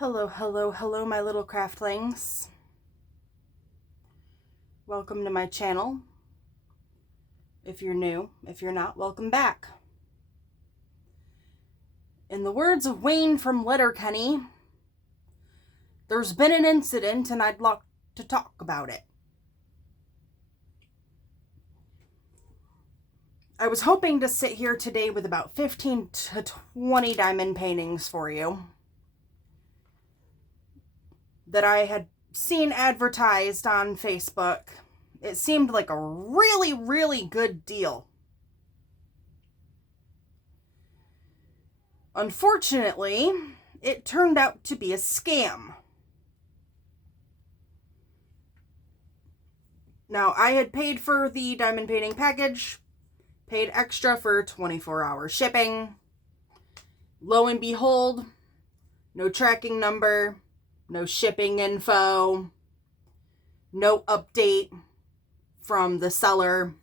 Hello, hello, hello, my little craftlings. Welcome to my channel. If you're new, if you're not, welcome back. In the words of Wayne from Letterkenny, there's been an incident and I'd like to talk about it. I was hoping to sit here today with about 15 to 20 diamond paintings for you that I had seen advertised on Facebook. It seemed like a really, really good deal. Unfortunately, it turned out to be a scam. Now, I had paid for the diamond painting package, paid extra for 24-hour shipping. Lo and behold, no tracking number, no shipping info, no update from the seller.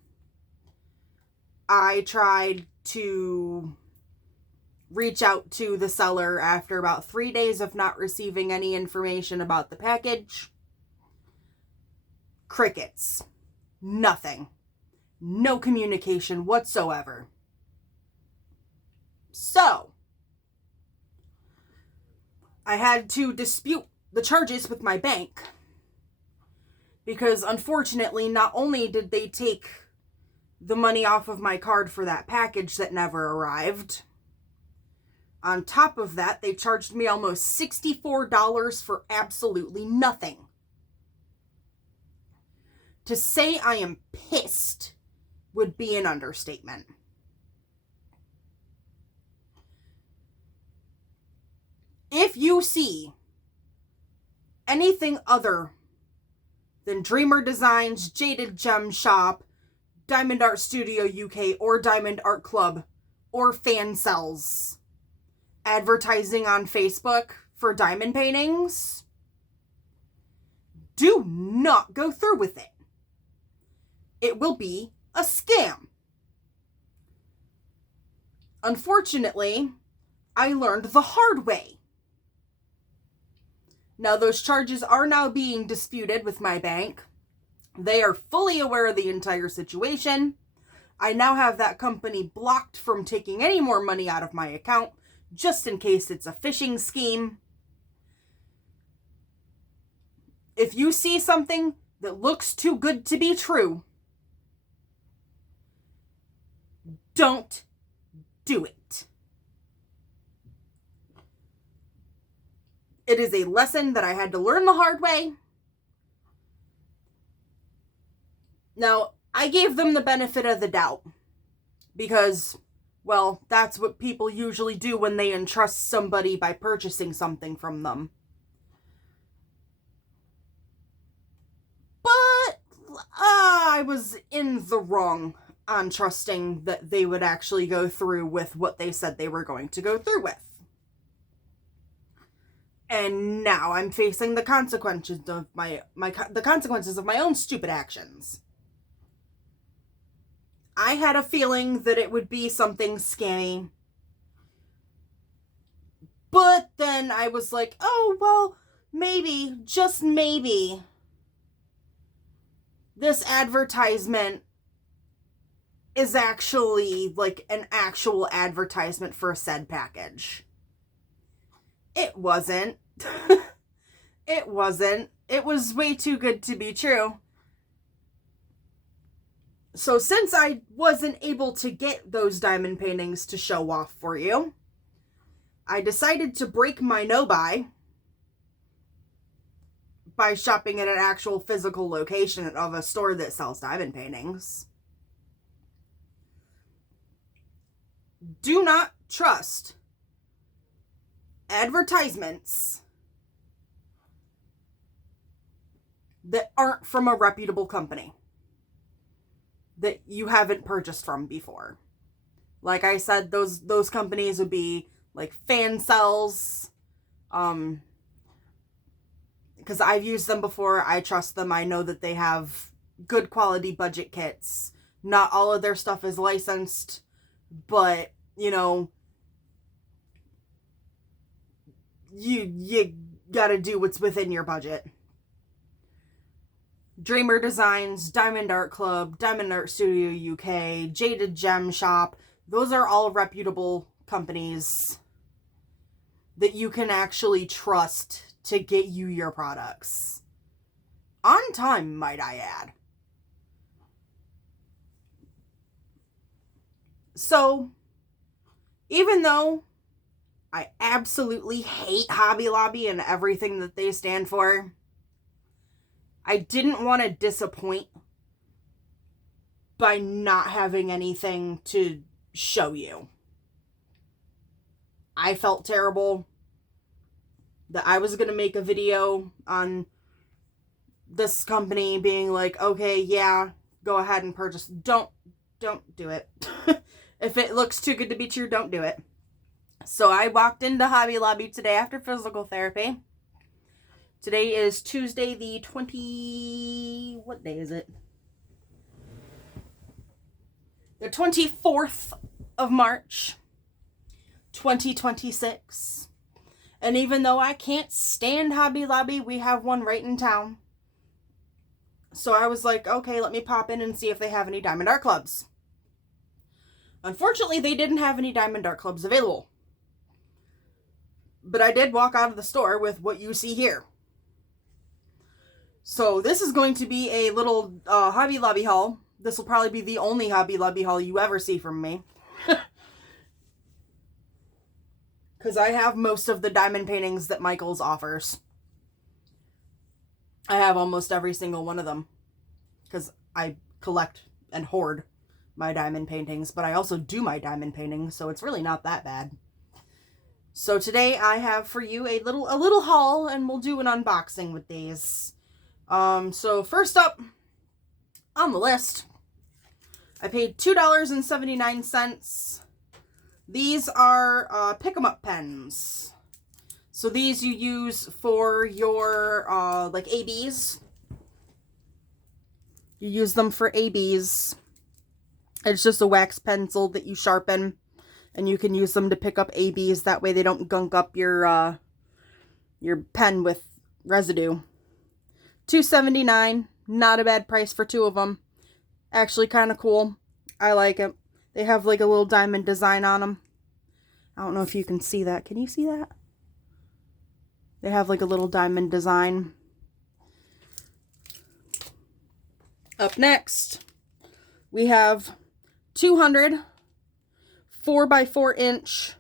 I tried to reach out to the seller after about 3 days of not receiving any information about the package. Crickets. Nothing. No communication whatsoever. So, I had to dispute the charges with my bank because unfortunately not only did they take the money off of my card for that package that never arrived, on top of that they charged me almost $64 for absolutely nothing. To say I am pissed would be an understatement. If you see anything other than Dreamer Designs, Jaded Gem Shop, Diamond Art Studio UK, or Diamond Art Club, or Fan Cells advertising on Facebook for diamond paintings, do not go through with it. It will be a scam. Unfortunately, I learned the hard way. Now, those charges are now being disputed with my bank. They are fully aware of the entire situation. I now have that company blocked from taking any more money out of my account, just in case it's a phishing scheme. If you see something that looks too good to be true, don't do it. It is a lesson that I had to learn the hard way. Now, I gave them the benefit of the doubt because, well, that's what people usually do when they entrust somebody by purchasing something from them. But I was in the wrong on trusting that they would actually go through with what they said they were going to go through with. And now I'm facing the consequences of the consequences of my own stupid actions. I had a feeling that it would be something scammy. But then I was like, oh, well, maybe, just maybe, this advertisement is actually like an actual advertisement for a said package. It wasn't. It wasn't. It was way too good to be true. So since I wasn't able to get those diamond paintings to show off for you, I decided to break my no-buy by shopping at an actual physical location of a store that sells diamond paintings. Do not trust advertisements that aren't from a reputable company that you haven't purchased from before. Like I said, those companies would be like Fan Cells, because I've used them before. I trust them. I know that they have good quality budget kits. Not all of their stuff is licensed, but you know, you gotta do what's within your budget. Dreamer Designs, Diamond Art Club, Diamond Art Studio UK, Jaded Gem Shop. Those are all reputable companies that you can actually trust to get you your products. On time, might I add. So, even though I absolutely hate Hobby Lobby and everything that they stand for, I didn't want to disappoint by not having anything to show you. I felt terrible that I was going to make a video on this company being like, okay, yeah, go ahead and purchase. Don't do it. If it looks too good to be true, don't do it. So I walked into Hobby Lobby today after physical therapy. Today is Tuesday the what day is it? The 24th of March, 2026. And even though I can't stand Hobby Lobby, we have one right in town. So I was like, okay, let me pop in and see if they have any Diamond Art Clubs. Unfortunately, they didn't have any Diamond Art Clubs available. But I did walk out of the store with what you see here. So this is going to be a little Hobby Lobby haul. This will probably be the only Hobby Lobby haul you ever see from me. Because I have most of the diamond paintings that Michaels offers. I have almost every single one of them. Because I collect and hoard my diamond paintings. But I also do my diamond paintings, so it's really not that bad. So today I have for you a little haul, and we'll do an unboxing with these. So first up on the list, I paid $2.79. These are pick 'em up pens. So these you use for your like ABs. You use them for ABs. It's just a wax pencil that you sharpen, and you can use them to pick up ABs. That way they don't gunk up your pen with residue. $2.79, not a bad price for two of them. Actually kind of cool. I like it. They have like a little diamond design on them. I don't know if you can see that. Can you see that? They have like a little diamond design. Up next, we have 200 4x4 inch.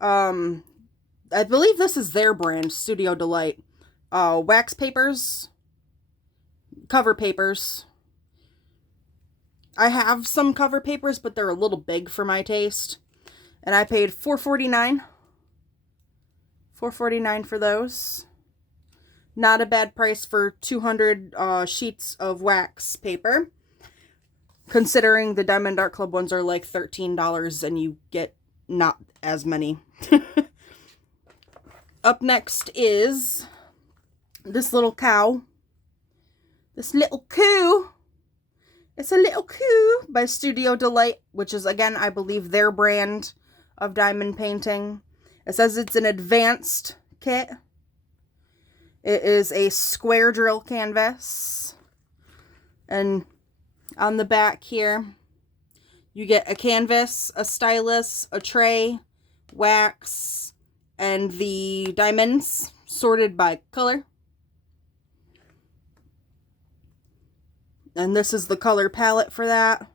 I believe this is their brand, Studio Delight. Wax papers. Cover papers. I have some cover papers, but they're a little big for my taste. And I paid $4.49. $4.49 for those. Not a bad price for 200 sheets of wax paper. Considering the Diamond Art Club ones are like $13 and you get not as many. Up next is this little cow. This little coo. It's a little coo by Studio Delight, which is, again, I believe their brand of diamond painting. It says it's an advanced kit. It is a square drill canvas. And on the back here, you get a canvas, a stylus, a tray, wax, and the diamonds sorted by color. And this is the color palette for that.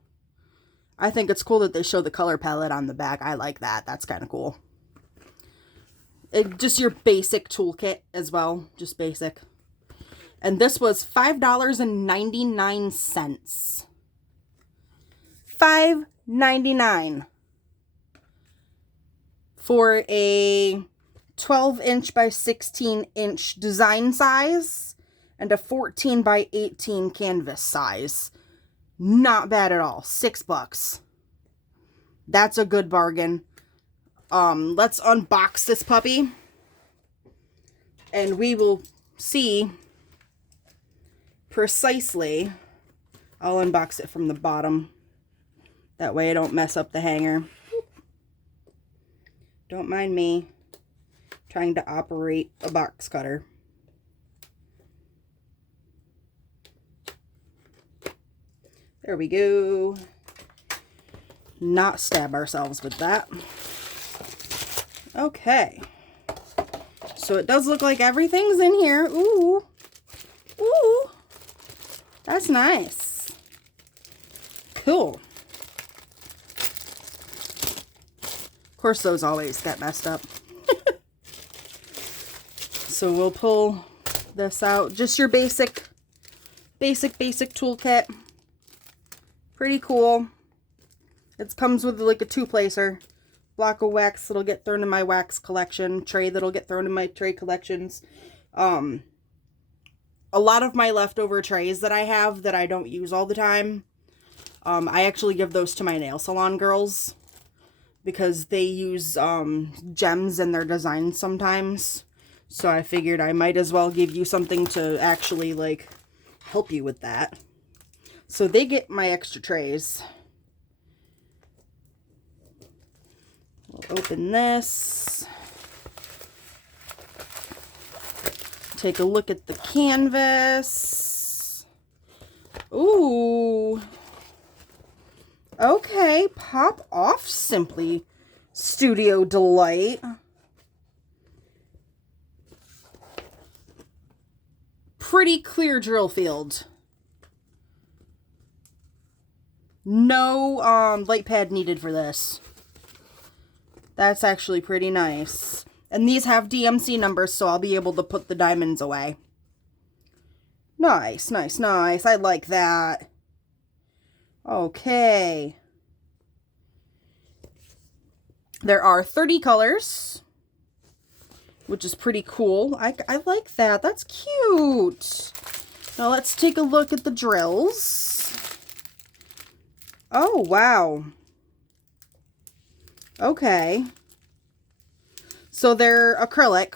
I think it's cool that they show the color palette on the back. I like that. That's kind of cool. Just your basic toolkit as well. Just basic. And this was $5.99. $5.99 for a 12-inch by 16-inch design size and a 14 by 18 canvas size. Not bad at all. $6. That's a good bargain. Let's unbox this puppy, and we will see precisely. I'll unbox it from the bottom. That way I don't mess up the hanger. Don't mind me trying to operate a box cutter. There we go. Not stab ourselves with that. Okay. So it does look like everything's in here. Ooh. Ooh. That's nice. Cool. Of course, those always get messed up. So we'll pull this out. Just your basic toolkit. Pretty cool. It comes with like a 2-placer. Block of wax that'll get thrown in my wax collection. Tray that'll get thrown in my tray collections. A lot of my leftover trays that I have that I don't use all the time, I actually give those to my nail salon girls because they use gems in their designs sometimes. So I figured I might as well give you something to actually like help you with that. So they get my extra trays. We'll open this. Take a look at the canvas. Ooh. Okay, pop off Simply Studio Delight. Pretty clear drill field. No light pad needed for this. That's actually pretty nice. And these have DMC numbers, so I'll be able to put the diamonds away. Nice, nice, nice. I like that. Okay. There are 30 colors, which is pretty cool. I like that. That's cute. Now let's take a look at the drills. Oh, wow. Okay. So they're acrylic.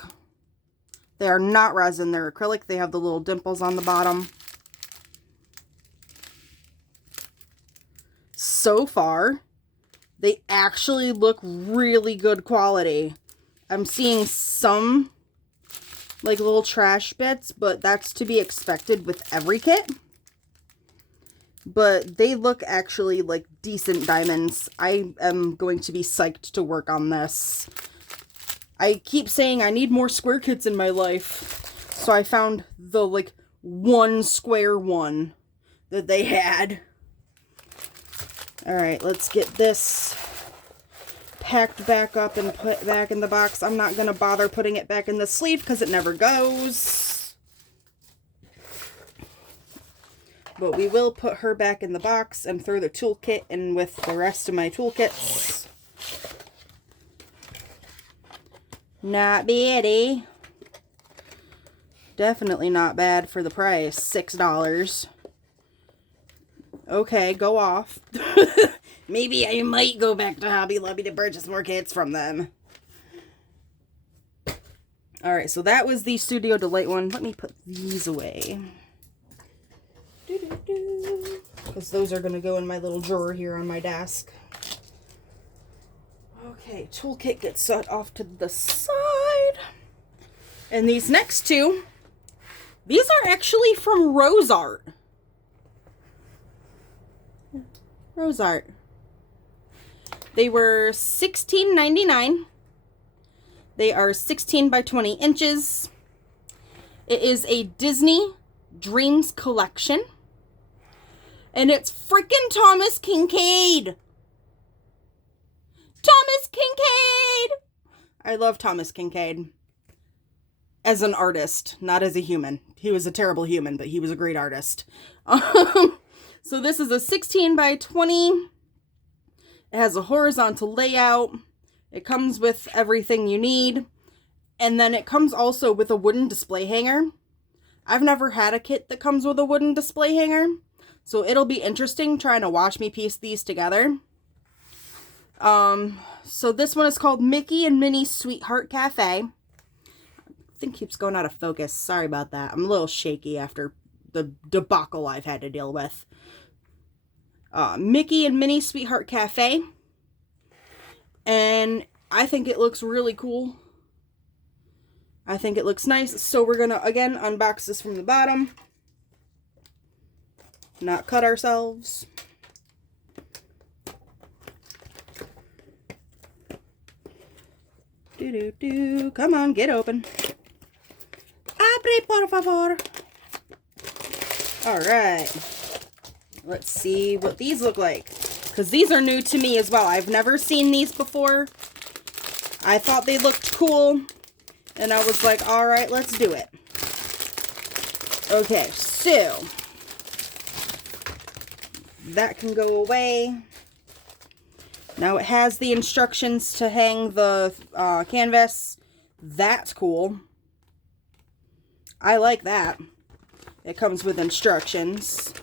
They are not resin. They're acrylic. They have the little dimples on the bottom. So far, they actually look really good quality. I'm seeing some like little trash bits, but that's to be expected with every kit. But they look actually like decent diamonds. I am going to be psyched to work on this. I keep saying I need more square kits in my life. So I found the like one square one that they had. Alright, let's get this packed back up and put back in the box. I'm not going to bother putting it back in the sleeve because it never goes. But we will put her back in the box and throw the toolkit in with the rest of my toolkits. Not bad, eh? Definitely not bad for the price. $6. Okay, go off. Maybe I might go back to Hobby Lobby to purchase more kits from them. Alright, so that was the Studio Delight one. Let me put these away. Because those are going to go in my little drawer here on my desk. Okay, toolkit gets set off to the side. And these next two, these are actually from Rose Art. Rose Art. They were $16.99. They are 16 by 20 inches. It is a Disney Dreams collection. And it's freaking Thomas Kinkade. Thomas Kinkade! I love Thomas Kinkade. As an artist, not as a human. He was a terrible human, but he was a great artist. So this is a 16 by 20. It has a horizontal layout. It comes with everything you need. And then it comes also with a wooden display hanger. I've never had a kit that comes with a wooden display hanger. So it'll be interesting trying to watch me piece these together. So this one is called Mickey and Minnie Sweetheart Cafe. I think it keeps going out of focus. Sorry about that. I'm a little shaky after the debacle I've had to deal with. Mickey and Minnie Sweetheart Cafe. And I think it looks really cool. I think it looks nice. So we're going to, again, unbox this from the bottom. Not cut ourselves. Come on, get open. Abre, por favor. Alright. Let's see what these look like. Because these are new to me as well. I've never seen these before. I thought they looked cool. And I was like, alright, let's do it. Okay, so that can go away. Now it has the instructions to hang the canvas. That's cool. I like that. It comes with instructions.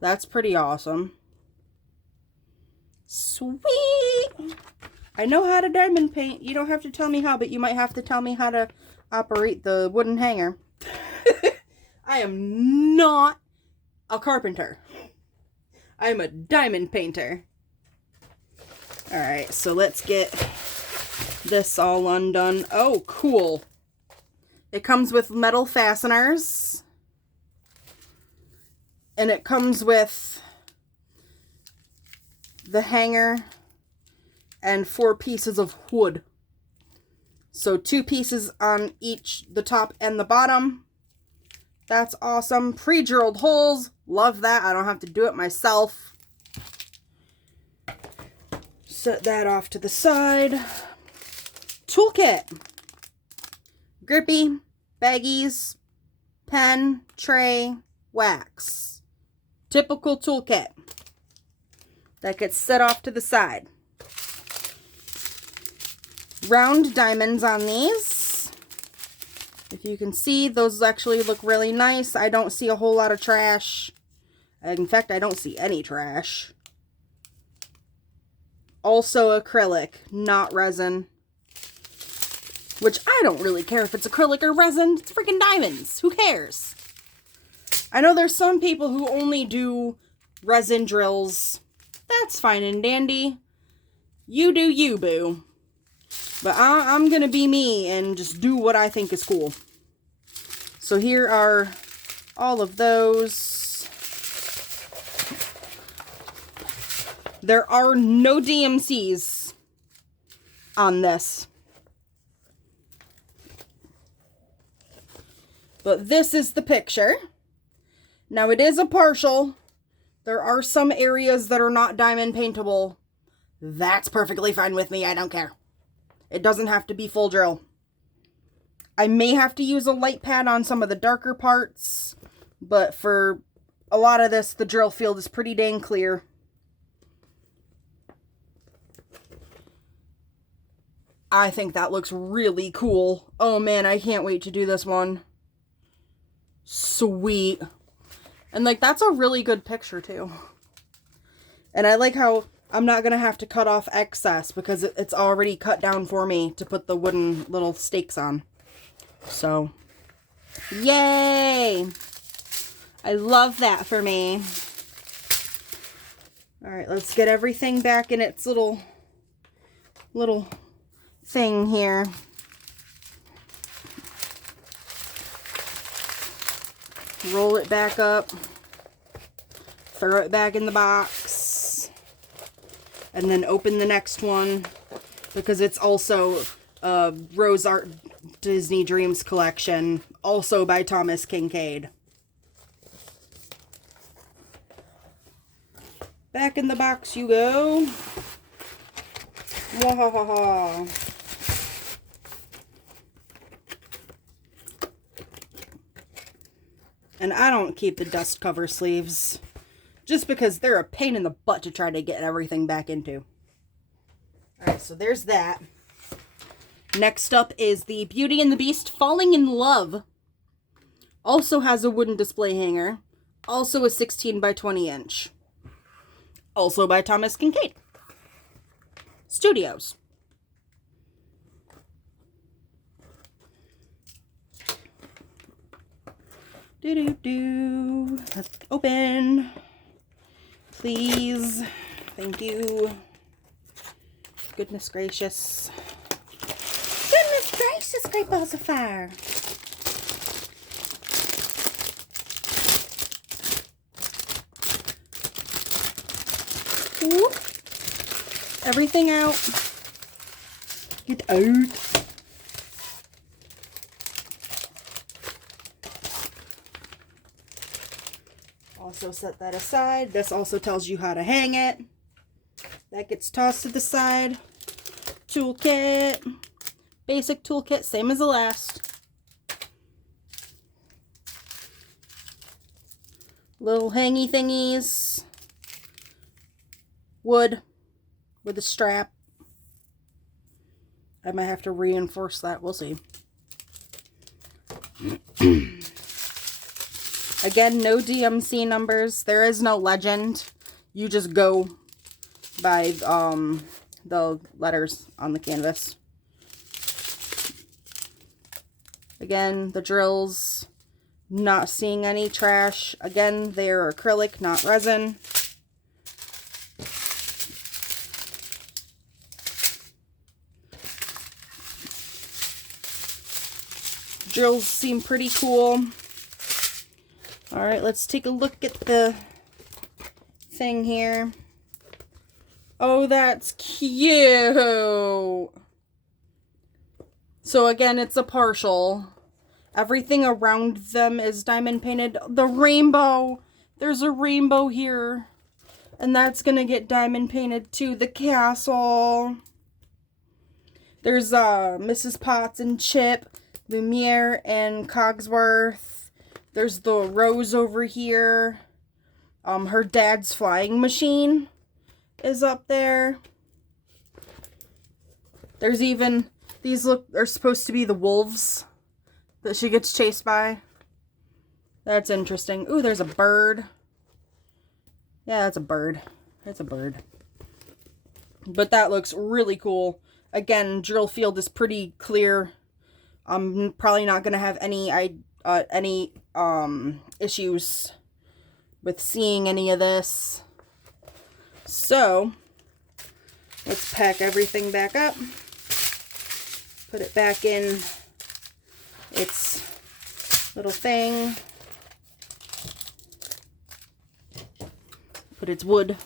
That's pretty awesome. Sweet! I know how to diamond paint. You don't have to tell me how, but you might have to tell me how to operate the wooden hanger. I am not a carpenter. I'm a diamond painter. Alright, so let's get this all undone. Oh, cool. It comes with metal fasteners. And it comes with the hanger and 4 pieces of wood. So 2 pieces on each, the top and the bottom. That's awesome. Pre-drilled holes. Love that. I don't have to do it myself. Set that off to the side. Toolkit. Grippy, baggies, pen, tray, wax. Typical toolkit. That gets set off to the side. Round diamonds on these. If you can see, those actually look really nice. I don't see a whole lot of trash. In fact, I don't see any trash. Also acrylic, not resin. Which I don't really care if it's acrylic or resin. It's freaking diamonds. Who cares? I know there's some people who only do resin drills. That's fine and dandy. You do you, boo. But I'm going to be me and just do what I think is cool. So here are all of those. There are no DMCs on this. But this is the picture. Now it is a partial. There are some areas that are not diamond paintable. That's perfectly fine with me. I don't care. It doesn't have to be full drill. I may have to use a light pad on some of the darker parts, but for a lot of this, the drill field is pretty dang clear. I think that looks really cool. Oh man, I can't wait to do this one. Sweet. And like, that's a really good picture too. And I like how I'm not going to have to cut off excess because it's already cut down for me to put the wooden little stakes on. So, yay! I love that for me. Alright, let's get everything back in its little thing here. Roll it back up. Throw it back in the box. And then open the next one because it's also a Rose Art Disney Dreams collection, also by Thomas Kincaid. Back in the box you go. Wahahaha. And I don't keep the dust cover sleeves just because they're a pain in the butt to try to get everything back into. Alright, so there's that. Next up is the Beauty and the Beast Falling in Love. Also has a wooden display hanger. Also a 16 by 20 inch. Also by Thomas Kincaid Studios. Let's open. Please. Thank you. Goodness gracious. Watch this great balls of fire. Whoop. Everything out. Get out. Also set that aside. This also tells you how to hang it. That gets tossed to the side. Toolkit. Basic toolkit, same as the last. Little hangy thingies. Wood with a strap. I might have to reinforce that. We'll see. Again, no DMC numbers. There is no legend. You just go by the letters on the canvas. Again, the drills, not seeing any trash. Again, they're acrylic, not resin. Drills seem pretty cool. Alright, let's take a look at the thing here. Oh, that's cute! So again, it's a partial. Everything around them is diamond painted. The rainbow! There's a rainbow here. And that's gonna get diamond painted too. The castle. There's Mrs. Potts and Chip, Lumiere and Cogsworth. There's the rose over here. Her dad's flying machine is up there. There's even, these are supposed to be the wolves that she gets chased by. That's interesting. Ooh, there's a bird. Yeah, that's a bird. That's a bird. But that looks really cool. Again, drill field is pretty clear. I'm probably not going to have any issues with seeing any of this. So, let's pack everything back up. Put it back in its little thing. Put its wood.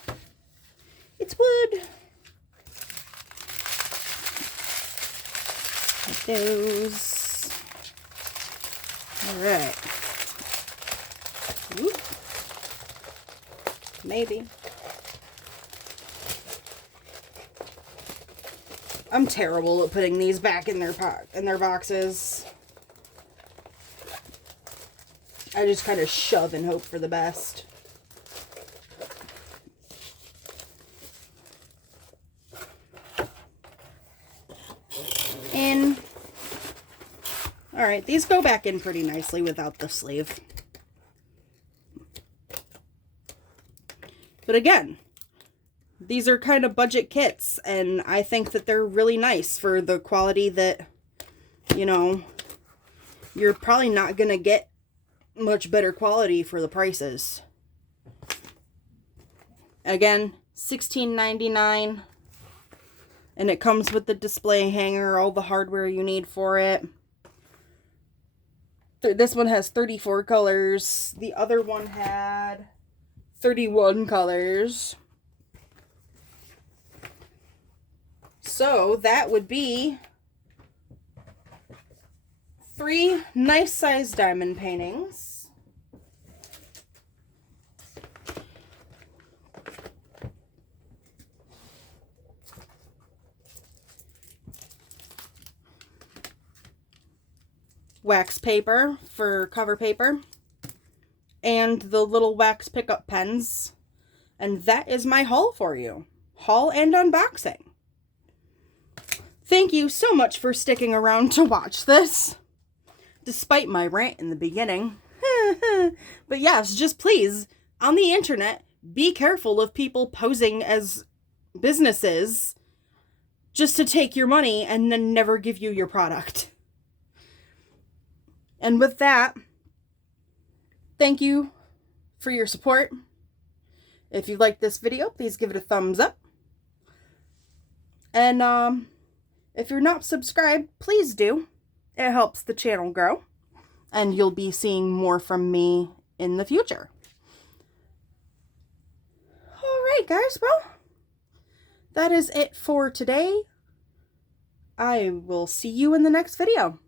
It's wood. Like those. Alright. Maybe. I'm terrible at putting these back in their boxes. I just kind of shove and hope for the best. In. Alright, these go back in pretty nicely without the sleeve. But again, these are kind of budget kits, and I think that they're really nice for the quality that, you know, you're probably not going to get much better quality for the prices. Again, $16.99, and it comes with the display hanger, all the hardware you need for it. This one has 34 colors. The other one had 31 colors. So that would be 3 nice sized diamond paintings. Wax paper for cover paper. And the little wax pickup pens. And that is my haul for you. Haul and unboxing. Thank you so much for sticking around to watch this, despite my rant in the beginning. But yes, just please, on the internet, be careful of people posing as businesses just to take your money and then never give you your product. And with that, thank you for your support. If you liked this video, please give it a thumbs up. And if you're not subscribed, please do. it helps the channel grow, and you'll be seeing more from me in the future. Alright guys, well, that is it for today. I will see you in the next video.